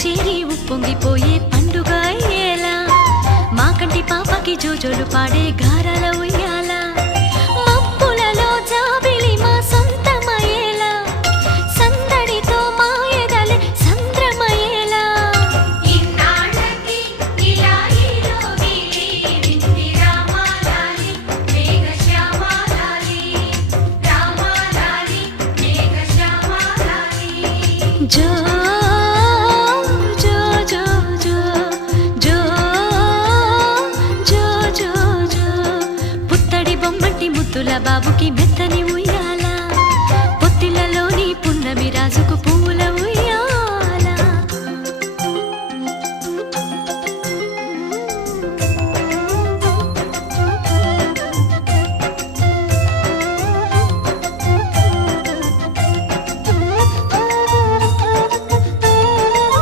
చేరి ఉప్పొంగిపోయే పండుగ అయ్యేలా మా కంటి పాపకి జోజోలు పాడే గారాల ఉయ్యాల మబ్బులలో జాబిలి మా సొంతమయ్యేలా సందడితో మా ఎదలే సంద్రమయ్యేలా ఇన్నాళ్ళకి ఇలా ఈలోగిలి వింది రామాలాలి మేఘశ్యామాలాలి రామాలాలి మేఘశ్యామాలాలి జో ముద్దుల బాబుకి మెత్తని ఉయ్యాల పొత్తిళ్ళలోని పున్నమి రాజుకు